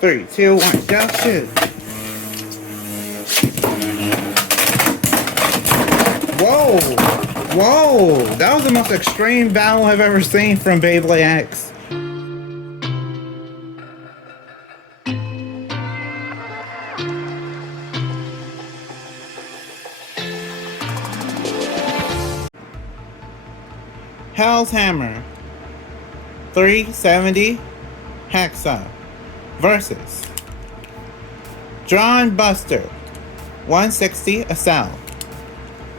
3, 2, 1, go shoot. Whoa! Whoa! That was the most extreme battle I've ever seen from Beyblade X. Hell's Hammer 370 Hacksaw versus Dran Buster 160 Assault.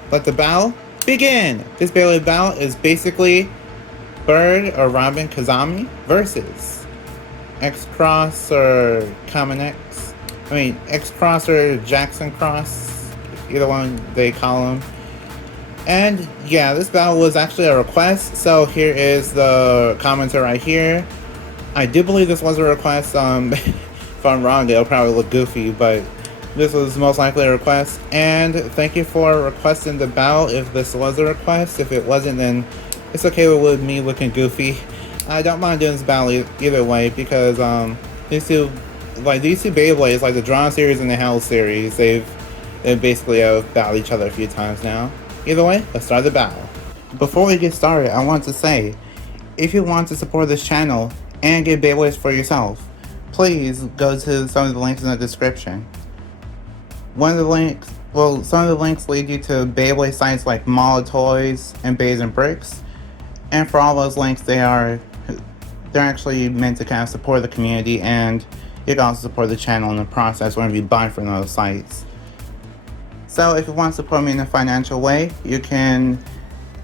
Let the battle begin! This Beyblade battle is basically Bird or Robin Kazami versus X-Cross or Common X. X-Cross or Jackson Cross. Either one they call him. And yeah, this battle was actually a request, so here is the commenter right here. I do believe this was a request. If I'm wrong, it'll probably look goofy, but this was most likely a request. And thank you for requesting the battle if this was a request. If it wasn't, then it's okay with me looking goofy. I don't mind doing this battle either way, because these two Beyblades, like the Dran series and the Hell series, they basically have battled each other a few times now. Either way, let's start the battle. Before we get started, I want to say, if you want to support this channel and get Beyblades for yourself, please go to some of the links in the description. Some of the links lead you to Beyblade sites like Mall of Toys and Bays and Bricks. And for all those links, they're actually meant to kind of support the community, and you can also support the channel in the process whenever you buy from those sites. So if you want to support me in a financial way, you can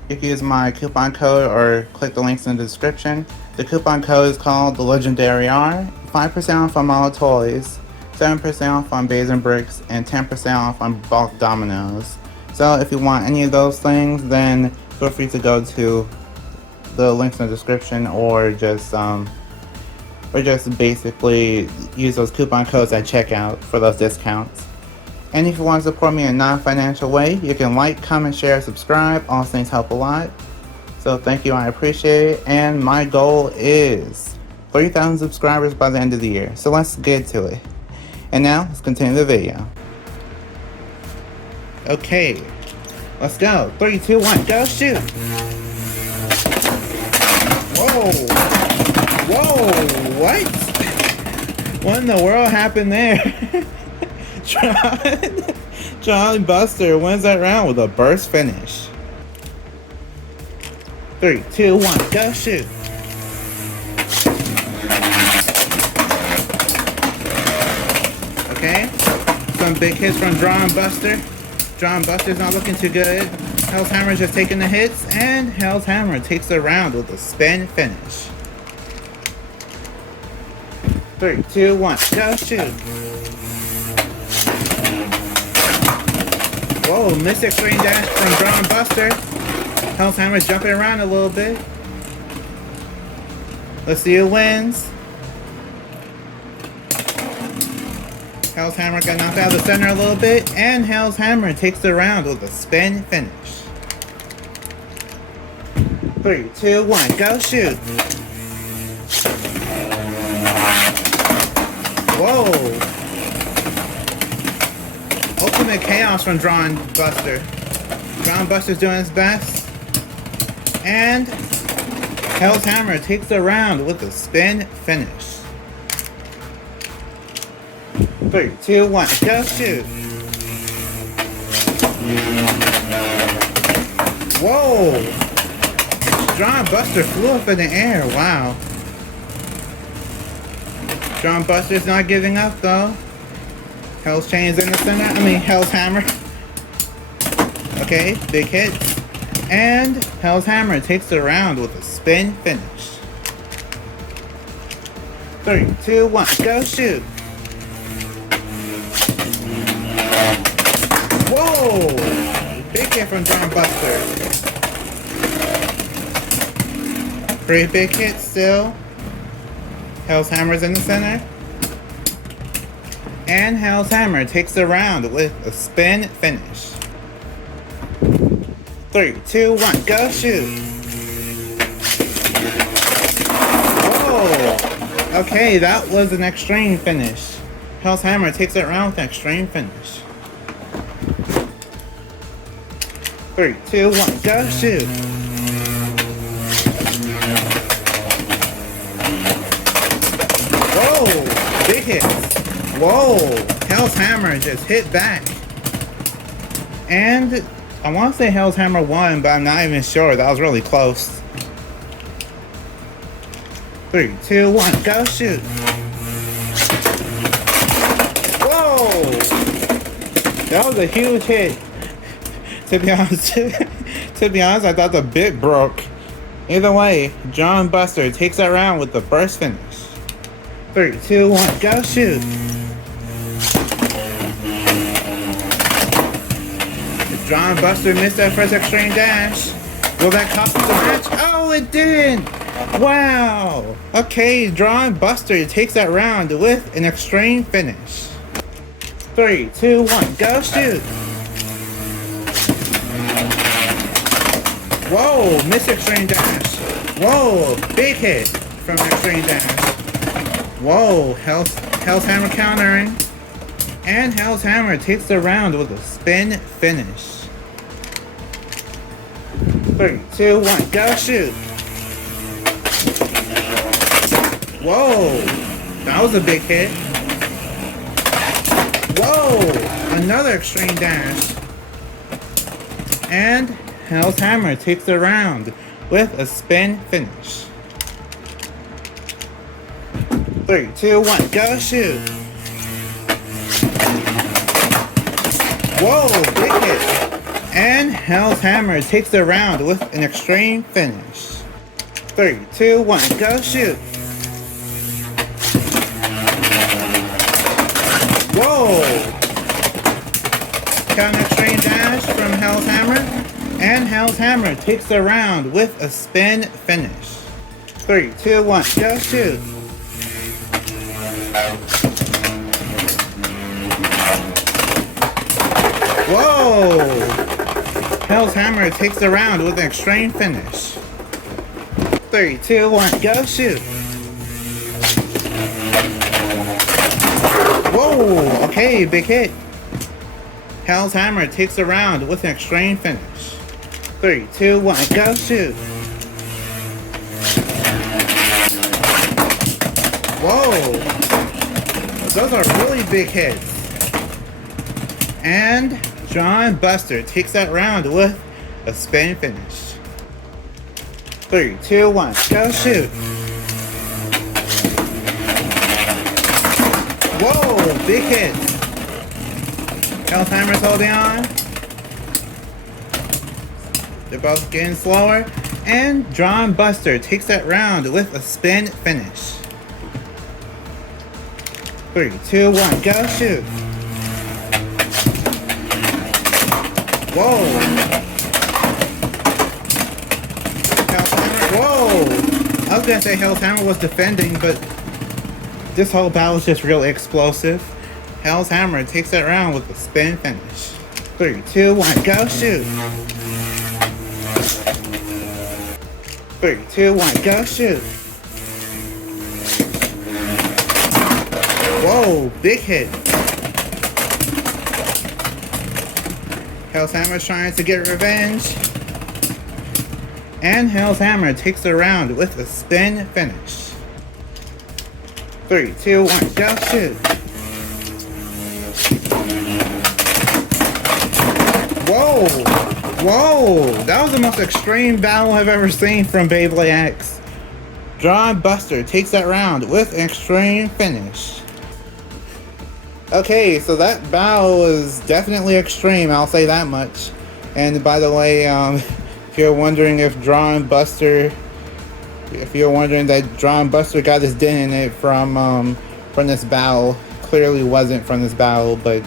use my coupon code or click the links in the description. The coupon code is called the Legendary R. 5% off on Mall of Toys, 7% off on Bays and Bricks, and 10% off on bulk dominoes. So if you want any of those things, then feel free to go to the links in the description, or just basically use those coupon codes at checkout for those discounts. And if you want to support me in a non-financial way, you can like, comment, share, subscribe. All things help a lot. So thank you, I appreciate it. And my goal is 3,000 subscribers by the end of the year. So let's get to it. And now, let's continue the video. Okay, let's go. 3, 2, 1, go shoot! Whoa! Whoa! What? What in the world happened there? Dran Buster wins that round with a burst finish. 3, 2, 1, go shoot! Okay, some big hits from Dran Buster. Dran Buster's not looking too good. Hell's Hammer's just taking the hits, and Hell's Hammer takes the round with a spin finish. 3, 2, 1, go shoot! Whoa, missed extreme dash from Dran Buster. Hell's Hammer jumping around a little bit. Let's see who wins. Hell's Hammer got knocked out of the center a little bit, and Hell's Hammer takes the round with a spin finish. 3, 2, 1, go shoot! Whoa! Ultimate chaos from Dran Buster. Dran Buster's doing his best. And Hell's Hammer takes the round with a spin finish. 3, 2, 1, go shoot! Whoa! Dran Buster flew up in the air, wow. Dran Buster's not giving up though. Hell's Chain's in the center. Hell's Hammer. Okay, big hit. And Hell's Hammer takes the round with a spin finish. 3, 2, 1, go shoot! Whoa! Big hit from Dran Buster. 3 big hits still. Hell's Hammer's in the center. And Hell's Hammer takes the round with a spin finish. 3, 2, 1, go shoot! Whoa! Okay, that was an extreme finish. Hell's Hammer takes it around with an extreme finish. 3, 2, 1, go shoot! Whoa! Big hits! Whoa! Hell's Hammer just hit back. And I want to say Hell's Hammer won, but I'm not even sure. That was really close. 3, 2, 1, go shoot! Whoa! That was a huge hit. To be honest, I thought the bit broke. Either way, Dran Buster takes that round with the first finish. 3, 2, 1, go shoot! Dran Buster missed that first extreme dash. Will that cost the match? Oh, it didn't! Wow! Okay, Dran Buster takes that round with an extreme finish. 3, 2, 1, go shoot! Whoa, missed extreme dash. Whoa, big hit from extreme dash. Whoa, Hell's Hammer countering. And Hell's Hammer takes the round with a spin finish. 3, 2, 1, go shoot! Whoa, that was a big hit. Whoa, another extreme dash. And Hell's Hammer takes the round with a spin finish. 3, 2, 1, go shoot! Whoa, big hit! And Hell's Hammer takes the round with an extreme finish. 3, 2, 1, go shoot! Whoa! Counter extreme dash from Hell's Hammer. And Hell's Hammer takes the round with a spin finish. 3, 2, 1, go shoot! Whoa! Hell's Hammer takes the round with an extreme finish. 3, 2, 1, go shoot! Whoa! Okay, big hit. Hell's Hammer takes the round with an extreme finish. 3, 2, 1, go shoot! Whoa! Those are really big hits. And Dran Buster takes that round with a spin finish. 3, 2, 1, go shoot! Whoa! Big hit! Hell's Hammer's holding on. They're both getting slower. And Dran Buster takes that round with a spin finish. 3, 2, 1, go shoot! Whoa! Hell's Hammer, whoa! I was gonna say Hell's Hammer was defending, but this whole battle is just really explosive. Hell's Hammer takes that round with a spin finish. 3, 2, 1, go shoot! 3, 2, 1, go shoot! Whoa, big hit! Hell's Hammer's trying to get revenge. And Hell's Hammer takes the round with a spin finish. 3, 2, 1, go shoot! Whoa! Whoa! That was the most extreme battle I've ever seen from Beyblade X. Dran Buster takes that round with an extreme finish. Okay, so that battle was definitely extreme, I'll say that much. And by the way, if you're wondering if Dran Buster got his dent in it from this battle, clearly wasn't from this battle, but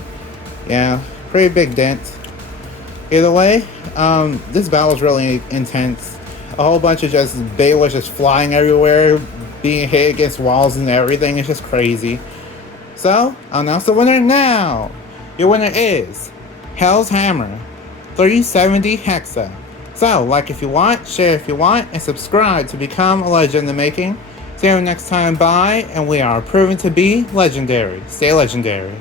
yeah, pretty big dent. Either way, this battle was really intense. A whole bunch of just Beyblades just flying everywhere, being hit against walls and everything. It's just crazy. So, I'll announce the winner now. Your winner is Hell's Hammer 370 Hexa. So, like if you want, share if you want, and subscribe to become a legend in the making. See you next time, bye, and we are proving to be legendary. Stay legendary.